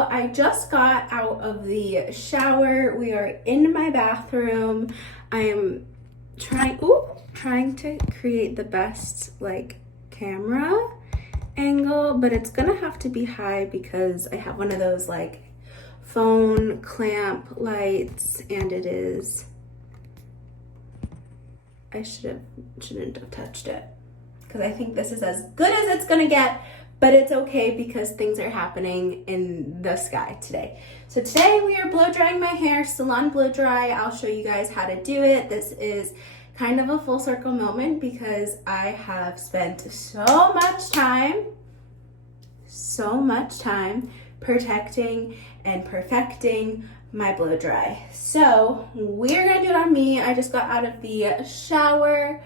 I just got out of the shower. We are in my bathroom. I am trying to create the best like camera angle, but it's gonna have to be high because I have one of those like phone clamp lights, and it is, I shouldn't have touched it because I think this is as good as it's gonna get. But it's okay because things are happening in the sky today. So today we are blow drying my hair, salon blow dry. I'll show you guys how to do it. This is kind of a full circle moment because I have spent so much time protecting and perfecting my blow dry. So we're gonna do it on me. I just got out of the shower.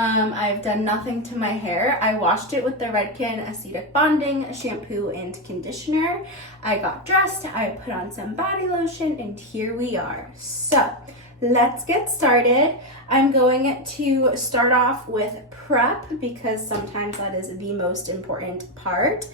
I've done nothing to my hair. I washed it with the Redken acetic bonding shampoo and conditioner. I got dressed, I put on some body lotion, and here we are. So let's get started. I'm going to start off with prep because sometimes that is the most important part.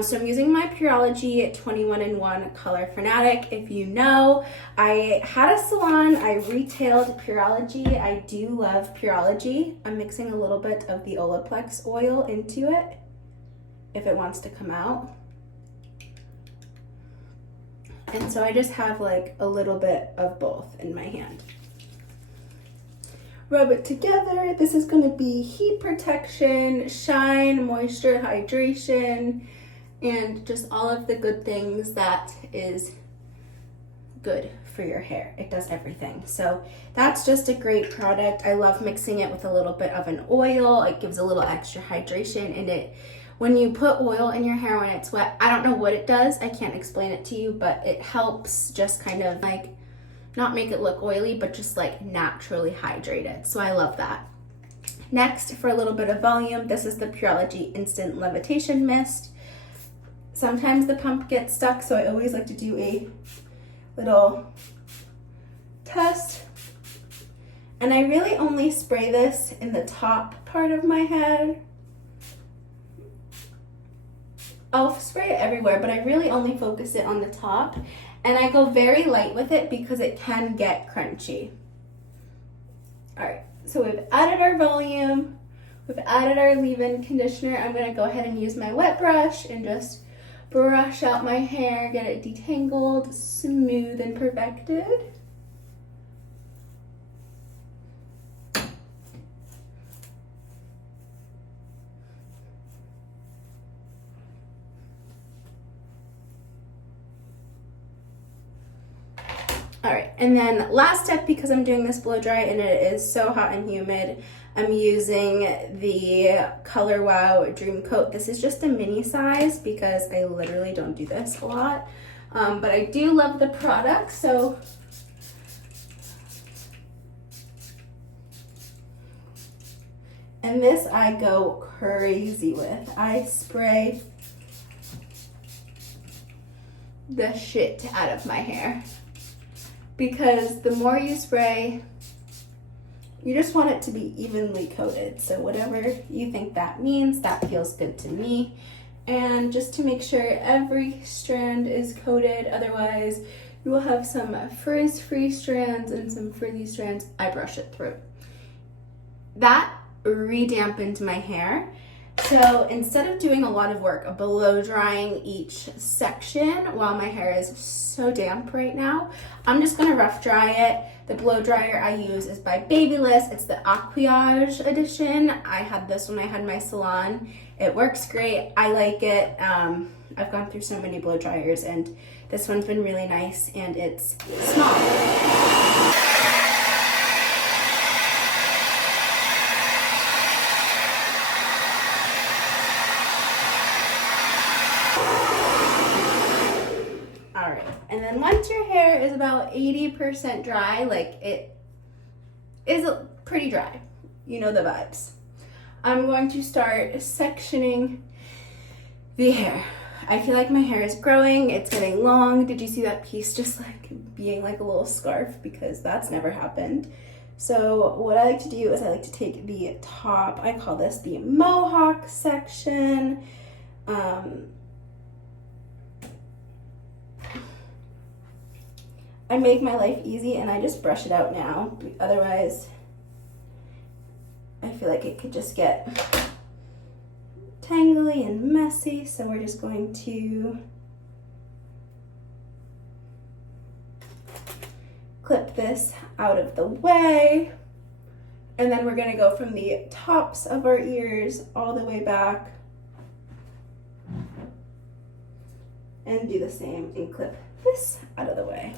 So I'm using my Pureology 21-in-1 Colorfinatic. If you know, I had a salon, I retailed Pureology. I do love Pureology. I'm mixing a little bit of the Olaplex oil into it if it wants to come out. And so I just have like a little bit of both in my hand. Rub it together. This is going to be heat protection, shine, moisture, hydration, and just all of the good things that is good for your hair. It does everything. So that's just a great product. I love mixing it with a little bit of an oil. It gives a little extra hydration, and when you put oil in your hair when it's wet, I don't know what it does. I can't explain it to you, but it helps just kind of like not make it look oily, but just like naturally hydrate it. So I love that. Next, for a little bit of volume, this is the Pureology Instant Levitation Mist. Sometimes the pump gets stuck, so I always like to do a little test. And I really only spray this in the top part of my head. I'll spray it everywhere, but I really only focus it on the top. And I go very light with it because it can get crunchy. All right, so we've added our volume, we've added our leave-in conditioner. I'm gonna go ahead and use my wet brush and just brush out my hair, get it detangled, smooth, and perfected. All right, and then last step, because I'm doing this blow dry and it is so hot and humid, I'm using the Color Wow Dream Coat. This is just a mini size because I literally don't do this a lot, but I do love the product. So and this I go crazy with. I spray the shit out of my hair because the more you spray, you just want it to be evenly coated. So whatever you think that means, that feels good to me. And just to make sure every strand is coated, otherwise you will have some frizz-free strands and some frizzy strands. I brush it through. That redampened my hair. So instead of doing a lot of work blow drying each section while my hair is so damp right now, I'm just gonna rough dry it. The blow dryer I use is by Babyliss. It's the Aquage edition. I had this when I had my salon. It works great. I like it. I've gone through so many blow dryers, and this one's been really nice, and it's small. And then once your hair is about 80% dry, like it is pretty dry, you know the vibes, I'm going to start sectioning the hair. I feel like my hair is growing, it's getting long. Did you see that piece just like being like a little scarf? Because that's never happened. So what I like to do is I like to take the top, I call this the mohawk section, I make my life easy and I just brush it out now. Otherwise, I feel like it could just get tangly and messy. So we're just going to clip this out of the way. And then we're gonna go from the tops of our ears all the way back and do the same and clip this out of the way.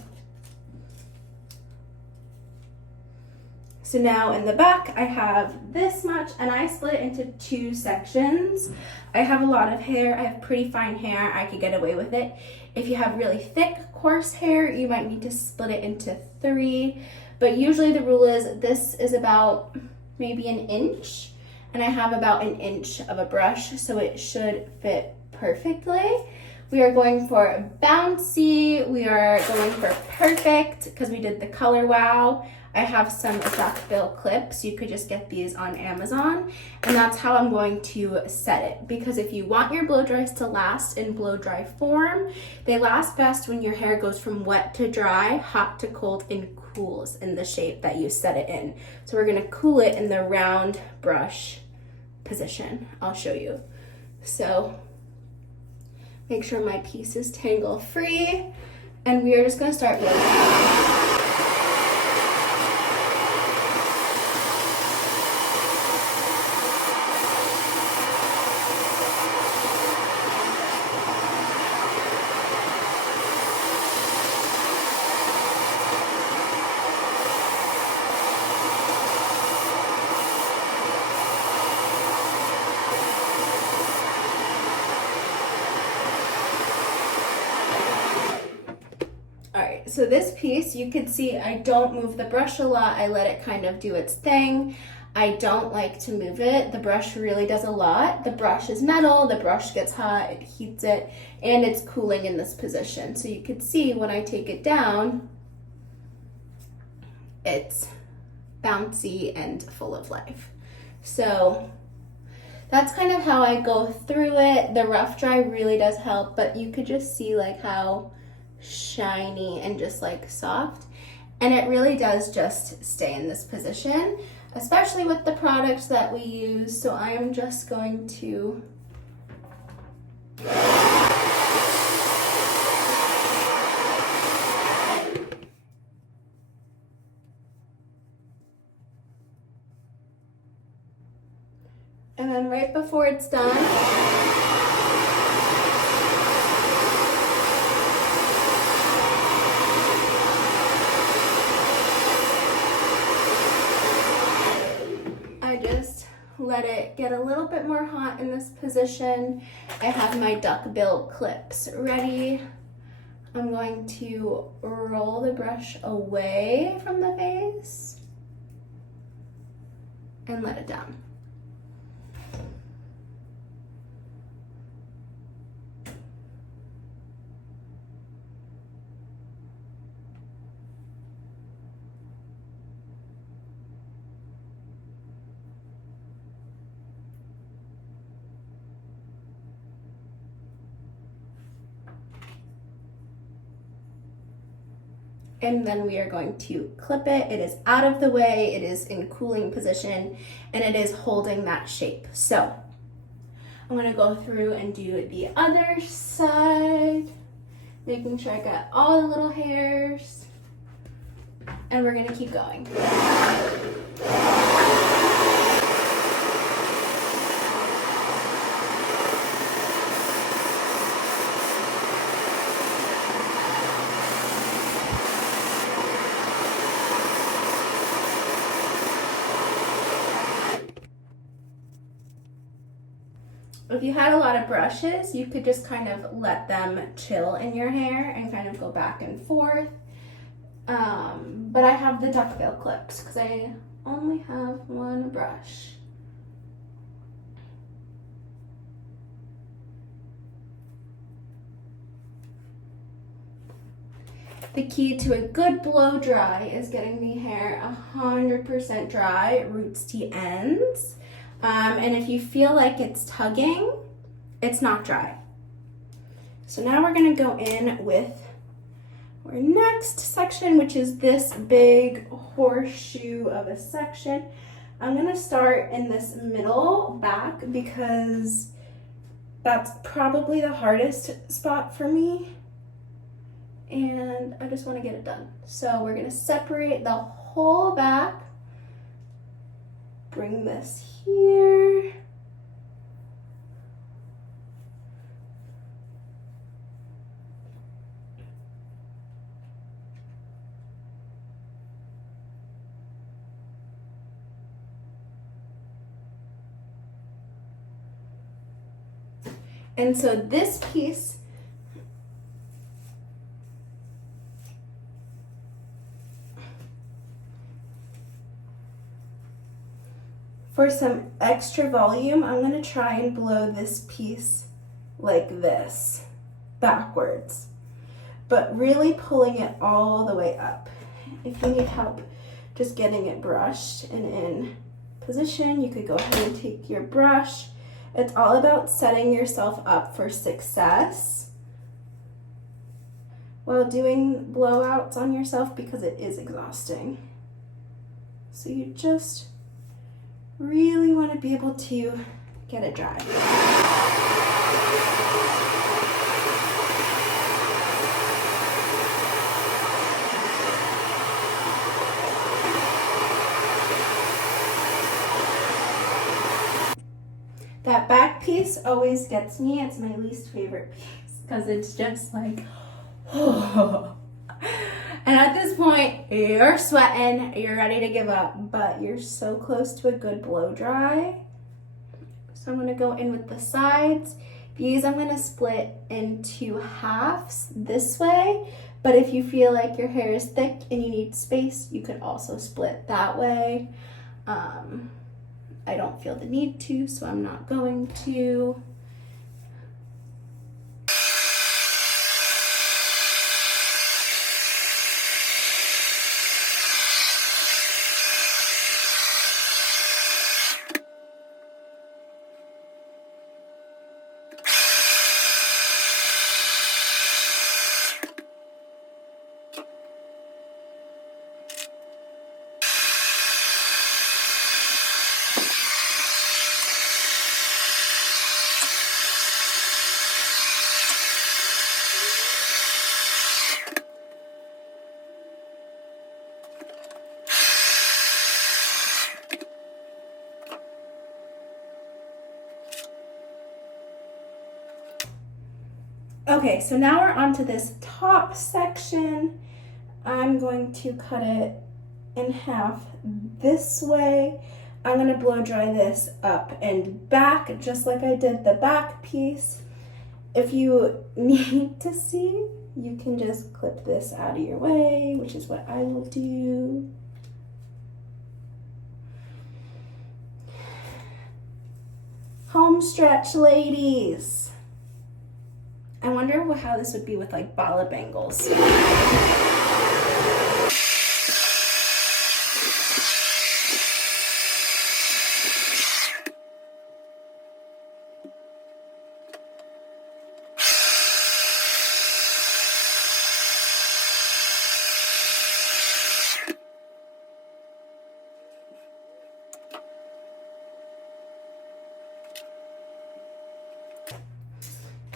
So now in the back, I have this much, and I split it into 2 sections. I have a lot of hair. I have pretty fine hair. I could get away with it. If you have really thick, coarse hair, you might need to split it into 3. But usually the rule is this is about maybe an inch, and I have about an inch of a brush, so it should fit perfectly. We are going for bouncy. We are going for perfect because we did the color wow. I have some duckbill clips. You could just get these on Amazon, and that's how I'm going to set it, because if you want your blow dries to last in blow dry form, they last best when your hair goes from wet to dry, hot to cold, and cools in the shape that you set it in. So we're going to cool it in the round brush position. I'll show you. So make sure my piece is tangle free, and we are just going to start with so this piece, you can see I don't move the brush a lot. I let it kind of do its thing. I don't like to move it. The brush really does a lot. The brush is metal, the brush gets hot, it heats it, and it's cooling in this position. So you can see when I take it down, it's bouncy and full of life. So that's kind of how I go through it. The rough dry really does help, but you could just see like how shiny and just like soft, and it really does just stay in this position, especially with the products that we use. So I am just going to and then right before it's done, let it get a little bit more hot in this position. I have my duckbill clips ready. I'm going to roll the brush away from the face and let it down. And then we are going to clip it. It is out of the way, it is in cooling position, and it is holding that shape. So I'm gonna go through and do the other side, making sure I got all the little hairs, and we're gonna keep going. If you had a lot of brushes, you could just kind of let them chill in your hair and kind of go back and forth. But I have the duckbill clips because I only have one brush. The key to a good blow dry is getting the hair 100% dry, roots to ends. And if you feel like it's tugging, it's not dry. So now we're gonna go in with our next section, which is this big horseshoe of a section. I'm gonna start in this middle back because that's probably the hardest spot for me, and I just want to get it done. So we're gonna separate the whole back, bring this here, and so this piece for some extra volume, I'm gonna try and blow this piece like this, backwards, but really pulling it all the way up. If you need help just getting it brushed and in position, you could go ahead and take your brush. It's all about setting yourself up for success while doing blowouts on yourself, because it is exhausting. So you just really want to be able to get it dry. That back piece always gets me. It's my least favorite piece because it's just like, oh. And at this point, you're sweating, you're ready to give up, but you're so close to a good blow dry. So I'm gonna go in with the sides. These I'm gonna split into halves this way, but if you feel like your hair is thick and you need space, you could also split that way. I don't feel the need to, so I'm not going to. Okay, so now we're on to this top section. I'm going to cut it in half this way. I'm gonna blow dry this up and back, just like I did the back piece. If you need to see, you can just clip this out of your way, which is what I will do. Home stretch, ladies. I wonder how this would be with like bala bangles.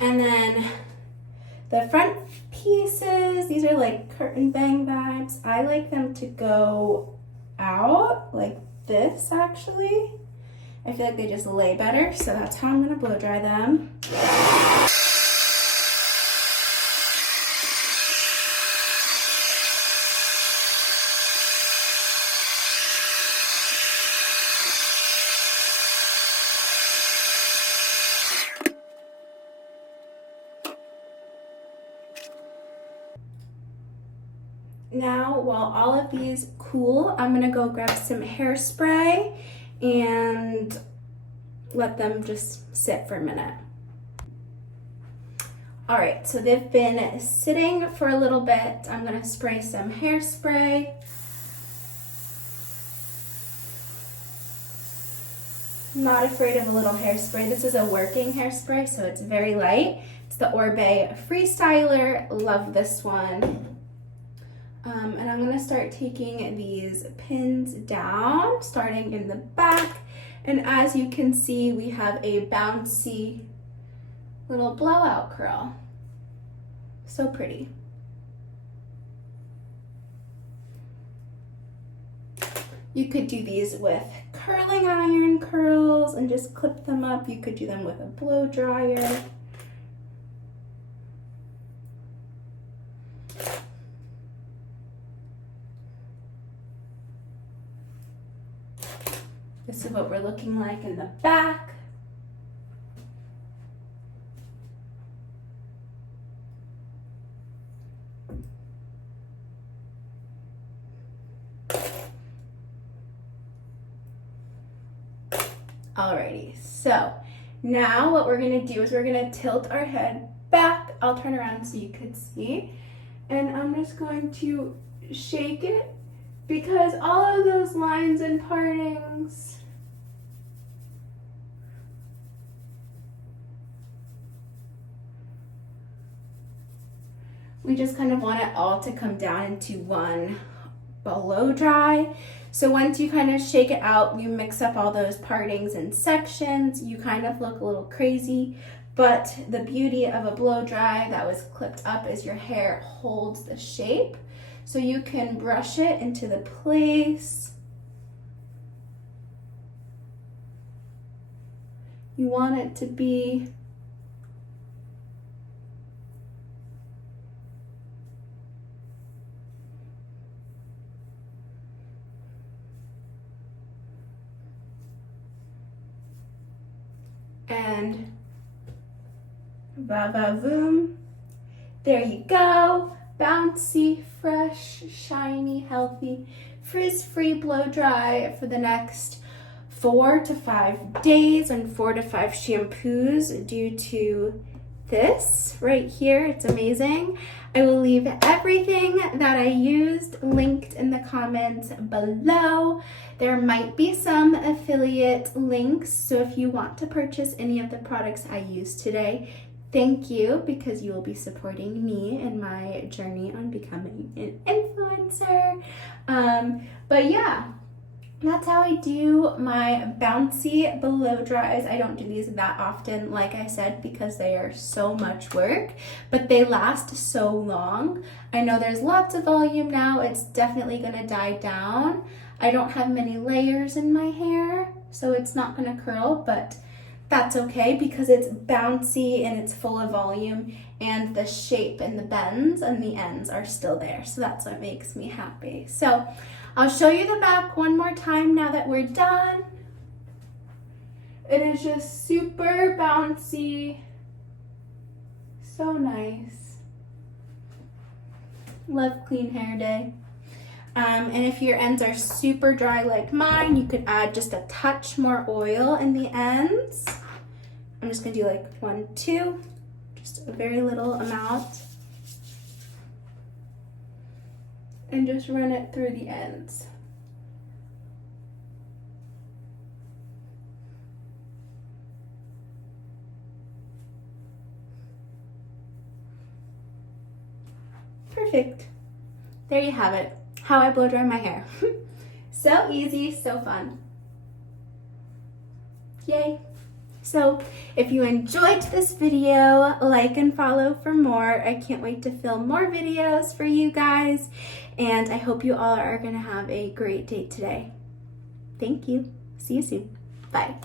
And then the front pieces, these are like curtain bang vibes. I like them to go out like this actually. I feel like they just lay better, so that's how I'm gonna blow dry them. Now, while all of these cool, I'm gonna go grab some hairspray and let them just sit for a minute. All right, so they've been sitting for a little bit. I'm gonna spray some hairspray. Not afraid of a little hairspray. This is a working hairspray, so it's very light. It's the Orbe Freestyler. Love this one. And I'm gonna start taking these pins down, starting in the back. And as you can see, we have a bouncy little blowout curl. So pretty. You could do these with curling iron curls and just clip them up. You could do them with a blow dryer. This is what we're looking like in the back. Alrighty, so now what we're gonna do is we're gonna tilt our head back. I'll turn around so you could see. And I'm just going to shake it because all of those lines and partings we just kind of want it all to come down into one blow dry. So once you kind of shake it out, you mix up all those partings and sections, you kind of look a little crazy, but the beauty of a blow dry that was clipped up is your hair holds the shape. So you can brush it into the place you want it to be. And va-va-voom, there you go. Bouncy, fresh, shiny, healthy, frizz-free blow dry for the next 4 to 5 days and 4 to 5 shampoos due to this right here. It's amazing. I will leave everything that I used linked in the comments below. There might be some affiliate links, so if you want to purchase any of the products I used today, thank you, because you will be supporting me in my journey on becoming an influencer. But yeah, that's how I do my bouncy blow dries. I don't do these that often, like I said, because they are so much work, but they last so long. I know there's lots of volume now. It's definitely gonna die down. I don't have many layers in my hair, so it's not gonna curl, but that's okay because it's bouncy and it's full of volume, and the shape and the bends and the ends are still there. So that's what makes me happy. So I'll show you the back one more time now that we're done. It is just super bouncy. So nice. Love clean hair day. And if your ends are super dry like mine, you could add just a touch more oil in the ends. I'm just gonna do like 1, 2, just a very little amount. And just run it through the ends. Perfect. There you have it. How I blow dry my hair. So easy, so fun. Yay. So if you enjoyed this video, like and follow for more. I can't wait to film more videos for you guys, and I hope you all are gonna have a great day today. Thank you. See you soon. Bye.